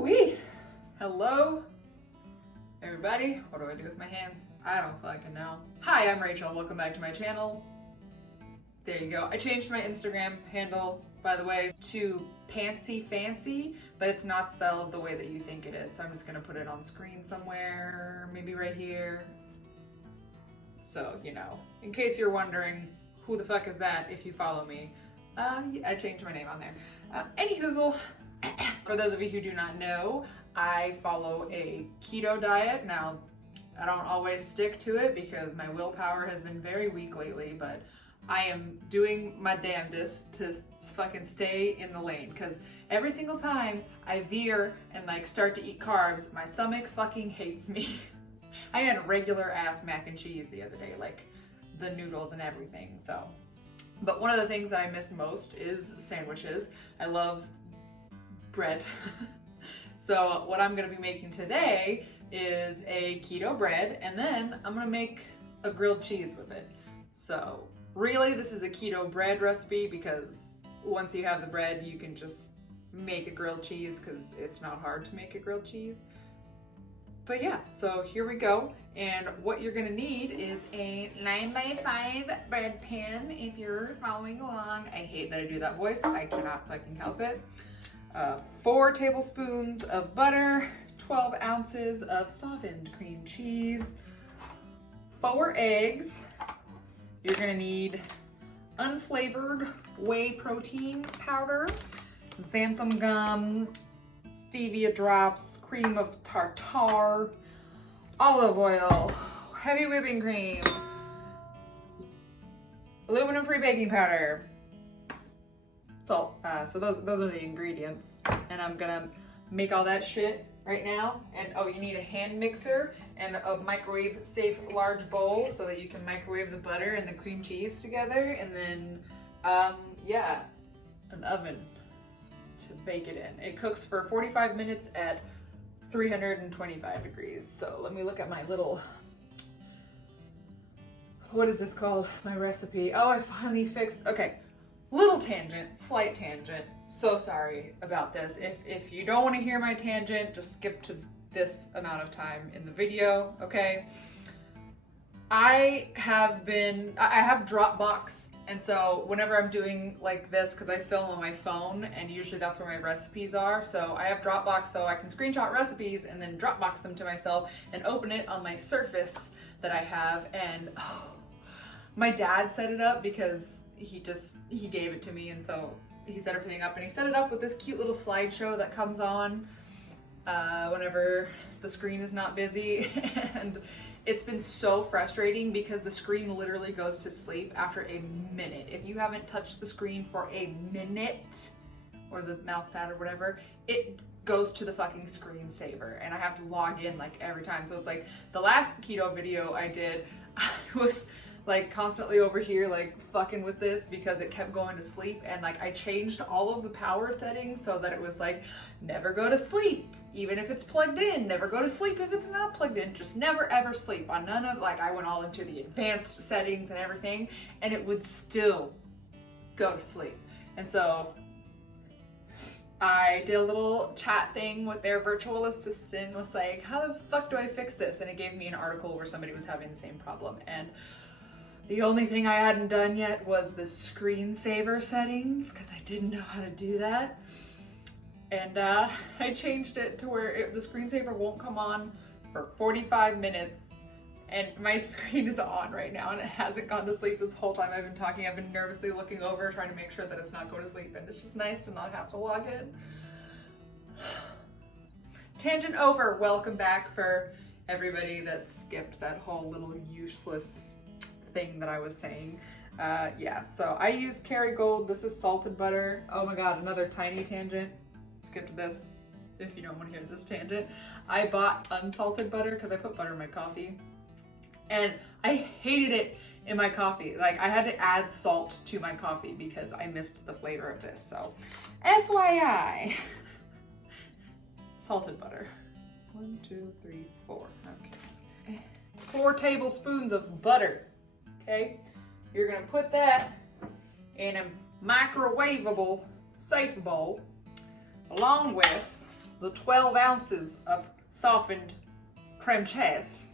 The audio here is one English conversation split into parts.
Woo-wee. Hello, everybody. What do I do with my hands? I don't fucking know. Hi, I'm Rachel. Welcome back to my channel. There you go. I changed my Instagram handle, by the way, to Pantsy Fancy, but it's not spelled the way that you think it is. So I'm just gonna put it on screen somewhere, maybe right here. So, you know, in case you're wondering who the fuck is that if you follow me, I changed my name on there. Anyhoozle, for those of you who do not know, I follow a keto diet. Now, I don't always stick to it because my willpower has been very weak lately, but I am doing my damnedest to fucking stay in the lane, because every single time I veer and like start to eat carbs, my stomach fucking hates me. I had regular ass mac and cheese the other day, like the noodles and everything, so. But one of the things that I miss most is sandwiches. I love bread. So what I'm gonna be making today is a keto bread, and then I'm gonna make a grilled cheese with it. So really, this is a keto bread recipe because once you have the bread, you can just make a grilled cheese because it's not hard to make a grilled cheese. But yeah, so here we go. And what you're gonna need is a 9x5 bread pan if you're following along. I hate that I do that voice. I cannot fucking help it. 4 tablespoons of butter, 12 ounces of softened cream cheese, 4 eggs. You're gonna need unflavored whey protein powder, xanthan gum, stevia drops, cream of tartar, olive oil, heavy whipping cream, aluminum-free baking powder, salt. So those are the ingredients, and I'm gonna make all that shit right now. And oh, you need a hand mixer and a microwave-safe large bowl so that you can microwave the butter and the cream cheese together, and then yeah, an oven to bake it in. It cooks for 45 minutes at 325 degrees. So let me look at my little, what is this called? My recipe. Oh, I finally fixed, okay. Little tangent, slight tangent. So sorry about this. If you don't want to hear my tangent, just skip to this amount of time in the video, okay? I have Dropbox, and so whenever I'm doing like this, because I film on my phone, and usually that's where my recipes are, so I have Dropbox so I can screenshot recipes and then Dropbox them to myself and open it on my Surface that I have. And oh, my dad set it up because he gave it to me, and so he set everything up, and he set it up with this cute little slideshow that comes on whenever the screen is not busy. And it's been so frustrating because the screen literally goes to sleep after a minute. If you haven't touched the screen for a minute, or the mouse pad or whatever, it goes to the fucking screensaver, and I have to log in like every time. So it's like the last keto video I did, I was like constantly over here like fucking with this because it kept going to sleep, and like I changed all of the power settings so that it was like never go to sleep even if it's plugged in, never go to sleep if it's not plugged in, just never ever sleep on none of, like I went all into the advanced settings and everything, and it would still go to sleep. And so I did a little chat thing with their virtual assistant, was like, how the fuck do I fix this? And it gave me an article where somebody was having the same problem, and the only thing I hadn't done yet was the screensaver settings, because I didn't know how to do that. And I changed it to where the screensaver won't come on for 45 minutes, and my screen is on right now, and it hasn't gone to sleep this whole time I've been talking. I've been nervously looking over, trying to make sure that it's not going to sleep, and it's just nice to not have to log in. Tangent over. Welcome back for everybody that skipped that whole little useless thing that I was saying. Yeah, so I use Kerrygold. This is salted butter. Oh my god, another tiny tangent. Skipped this if you don't want to hear this tangent. I bought unsalted butter because I put butter in my coffee, and I hated it in my coffee. Like I had to add salt to my coffee because I missed the flavor of this. So FYI, salted butter. 1, 2, 3, 4. Okay. 4 tablespoons of butter. Okay, you're gonna put that in a microwavable safe bowl along with the 12 ounces of softened creme cheese.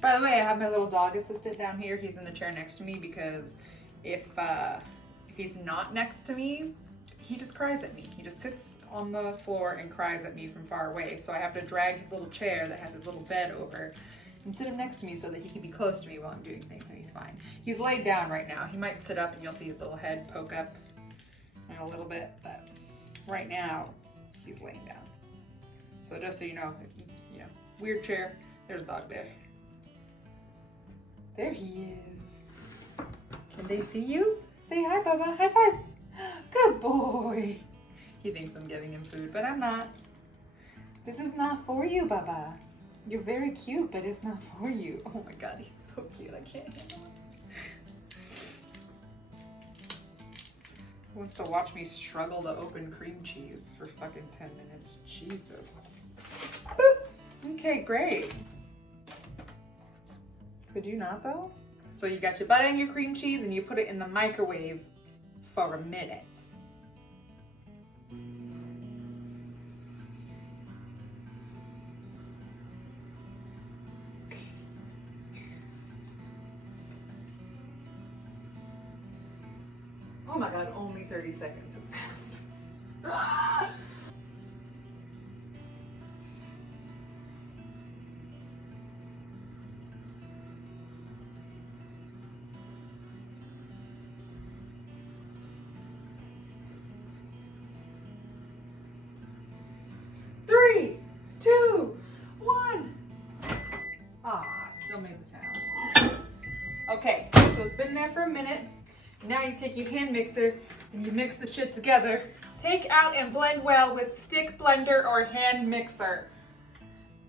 By the way, I have my little dog assistant down here. He's in the chair next to me because if he's not next to me, he just cries at me. He just sits on the floor and cries at me from far away. So I have to drag his little chair that has his little bed over and sit him next to me so that he can be close to me while I'm doing things, and he's fine. He's laid down right now. He might sit up and you'll see his little head poke up in a little bit, but right now he's laying down. So just so you know, weird chair, there's a dog there. There he is. Can they see you? Say hi, Bubba. High five. Good boy. He thinks I'm giving him food, but I'm not. This is not for you, Bubba. You're very cute, but it's not for you. Oh my God, he's so cute. I can't handle it. He wants to watch me struggle to open cream cheese for fucking 10 minutes. Jesus. Boop. Okay, great. Could you not though? So you got your butter and your cream cheese and you put it in the microwave for a minute. Oh my God, only 30 seconds has passed. Ah! Three, two, one. Still made the sound. Okay, so it's been there for a minute. Now you take your hand mixer and you mix the shit together. Take out and blend well with stick blender or hand mixer.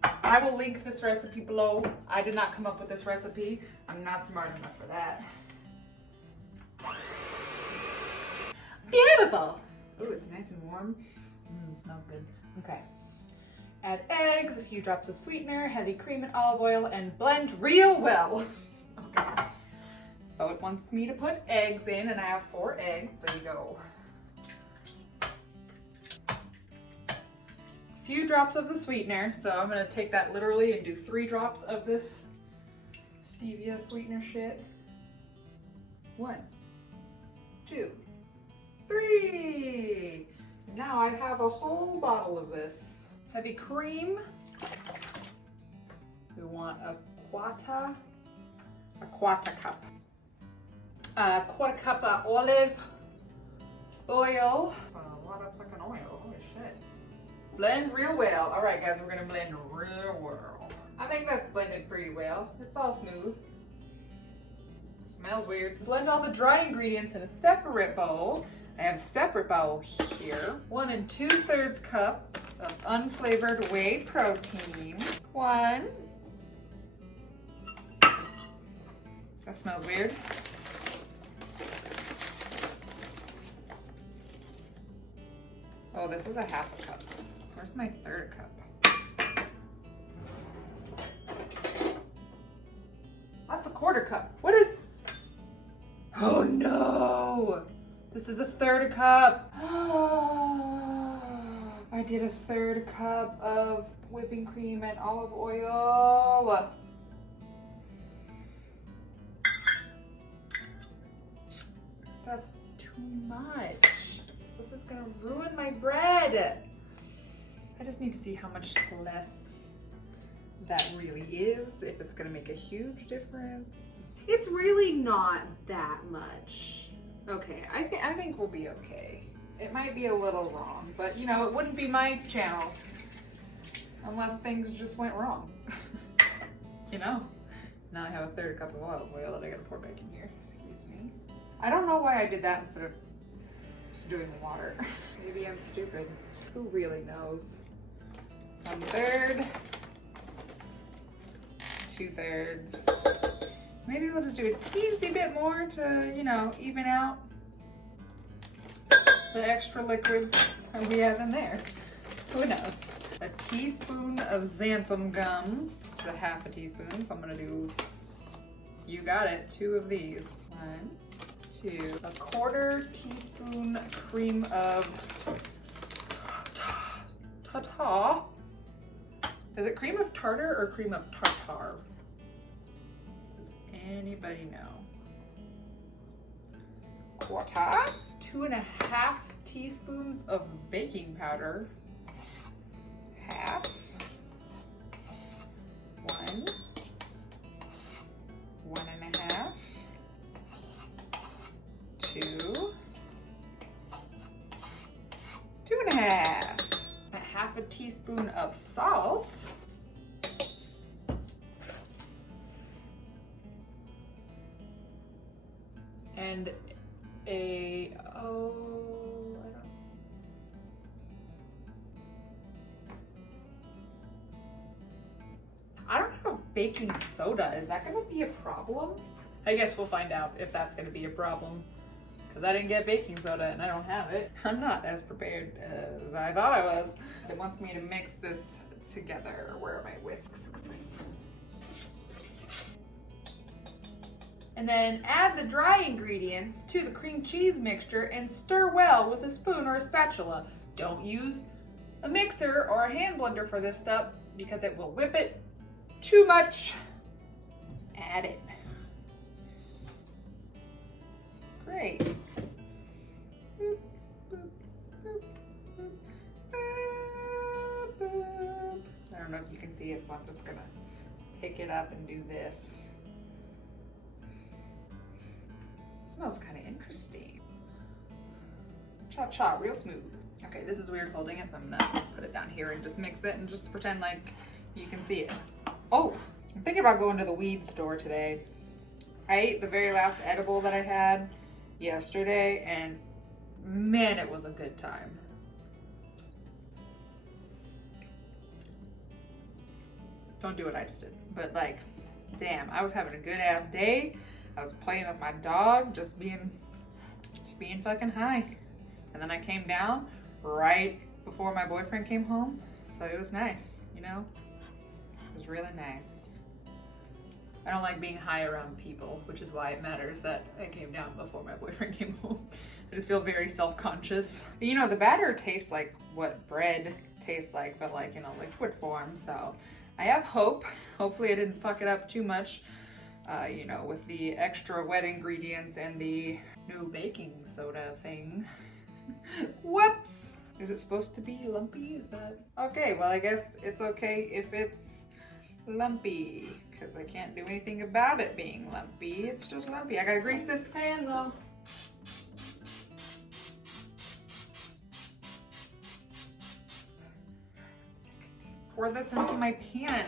I will link this recipe below. I did not come up with this recipe. I'm not smart enough for that. Beautiful. Ooh, it's nice and warm. Smells good. Okay. Add eggs, a few drops of sweetener, heavy cream and olive oil, and blend real well. Okay. So it wants me to put eggs in, and I have 4 eggs. There you go. A few drops of the sweetener. So I'm gonna take that literally and do 3 drops of this stevia sweetener shit. 1, 2, 3. Now I have a whole bottle of this. Heavy cream. We want a quarter cup. A quarter cup of olive oil. A lot of fucking oil, holy shit. Blend real well. All right, guys, we're gonna blend real well. I think that's blended pretty well. It's all smooth. Smells weird. Blend all the dry ingredients in a separate bowl. I have a separate bowl here. 1 2/3 cups of unflavored whey protein. 1. That smells weird. Oh, this is a 1/2 cup. Where's my 1/3 cup? That's a 1/4 cup. What did... Oh no! This is a 1/3 cup. I did a 1/3 cup of whipping cream and olive oil. That's too much. This is gonna ruin my bread. I just need to see how much less that really is, if it's gonna make a huge difference. It's really not that much. Okay, I think we'll be okay. It might be a little wrong, but you know, it wouldn't be my channel unless things just went wrong. You know? Now I have a 1/3 cup of olive oil that I gotta pour back in here. Excuse me. I don't know why I did that instead of just doing water. Maybe I'm stupid. Who really knows? 1/3, 2/3. Maybe we'll just do a teensy bit more to, you know, even out the extra liquids that we have in there. Who knows? A teaspoon of xanthan gum. This is a 1/2 teaspoon, so I'm gonna do, you got it, 2 of these. 1, to a 1/4 teaspoon cream of tartar. Is it cream of tartar or cream of tartar? Does anybody know? 1/4. 2.5 teaspoons of baking powder. 1/2. 1. 1.5. 2. 2.5. 1/2 teaspoon of salt. And I don't have baking soda. Is that gonna be a problem? I guess we'll find out if that's gonna be a problem. Because I didn't get baking soda and I don't have it. I'm not as prepared as I thought I was. It wants me to mix this together. Where are my whisks? And then add the dry ingredients to the cream cheese mixture and stir well with a spoon or a spatula. Don't use a mixer or a hand blender for this stuff because it will whip it too much. Add it. Great. I don't know if you can see it, so I'm just gonna pick it up and do this. Smells kind of interesting. Cha-cha, real smooth. Okay, this is weird holding it, so I'm gonna put it down here and just mix it and just pretend like you can see it. Oh, I'm thinking about going to the weed store today. I ate the very last edible that I had yesterday, and man, it was a good time. Don't do what I just did, but like, damn, I was having a good ass day. I was playing with my dog, just being fucking high. And then I came down right before my boyfriend came home. So it was nice, you know? It was really nice. I don't like being high around people, which is why it matters that I came down before my boyfriend came home. I just feel very self-conscious. But you know, the batter tastes like what bread tastes like, but like in a liquid form. So I have hope. Hopefully I didn't fuck it up too much. You know, with the extra wet ingredients and the new baking soda thing. Whoops! Is it supposed to be lumpy? Is that... Okay, well I guess it's okay if it's lumpy, because I can't do anything about it being lumpy. It's just lumpy. I gotta grease this pan though. Pour this into my pan.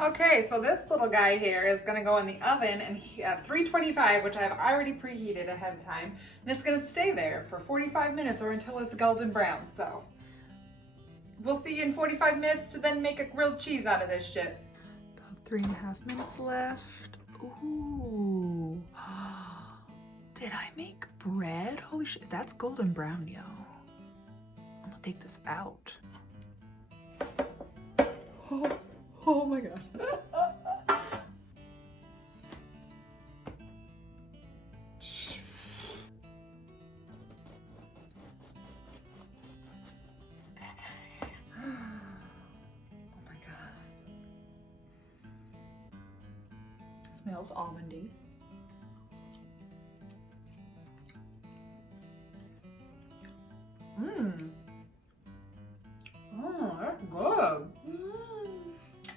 Okay, so this little guy here is gonna go in the oven and at 325, which I've already preheated ahead of time, and it's gonna stay there for 45 minutes or until it's golden brown. So we'll see you in 45 minutes to then make a grilled cheese out of this shit. About 3.5 minutes left. Ooh. Did I make bread? Holy shit, that's golden brown, yo. I'm gonna take this out. Oh my god. Oh my god. Smells almondy. Mmm. Oh, that's good.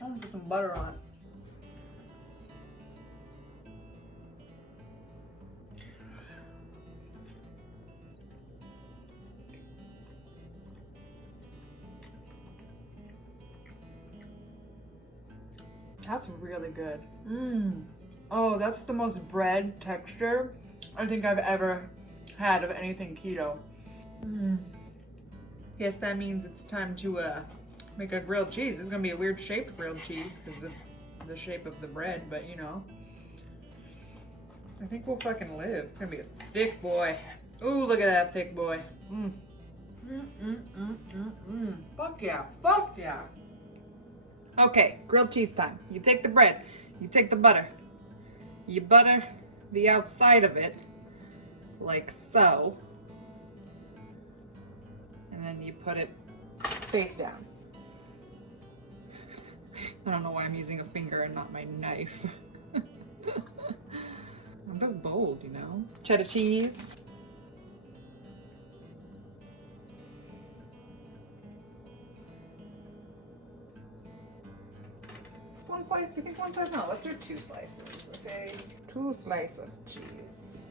I'm gonna put some butter on it. That's really good. Oh, that's the most bread texture I think I've ever had of anything keto. Guess that means it's time to make a grilled cheese. This is gonna be a weird shaped grilled cheese because of the shape of the bread, but you know. I think we'll fucking live. It's gonna be a thick boy. Ooh, look at that thick boy. Mm. Fuck yeah, fuck yeah. Okay, grilled cheese time. You take the bread, you take the butter, you butter the outside of it, like so, and then you put it face down. I don't know why I'm using a finger and not my knife. I'm just bold, you know? Cheddar cheese. It's one slice? You think one slice? No, let's do 2 slices, okay? 2 slices of cheese.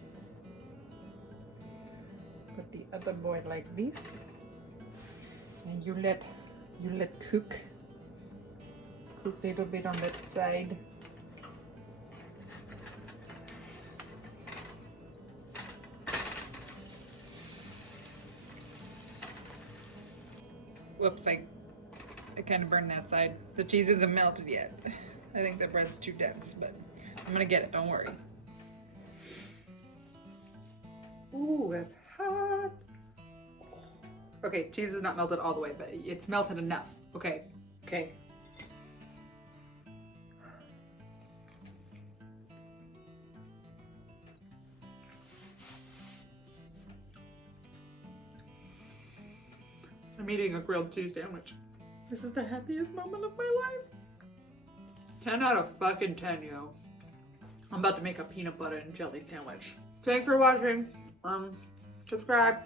Put the other boy like this. And you let cook. Cook a little bit on that side. Whoops, I kind of burned that side. The cheese isn't melted yet. I think the bread's too dense, but I'm gonna get it, don't worry. Ooh, that's hot. Okay, cheese is not melted all the way, but it's melted enough. Okay, okay. I'm eating a grilled cheese sandwich. This is the happiest moment of my life. 10 out of fucking 10, yo. I'm about to make a peanut butter and jelly sandwich. Thanks for watching. Subscribe.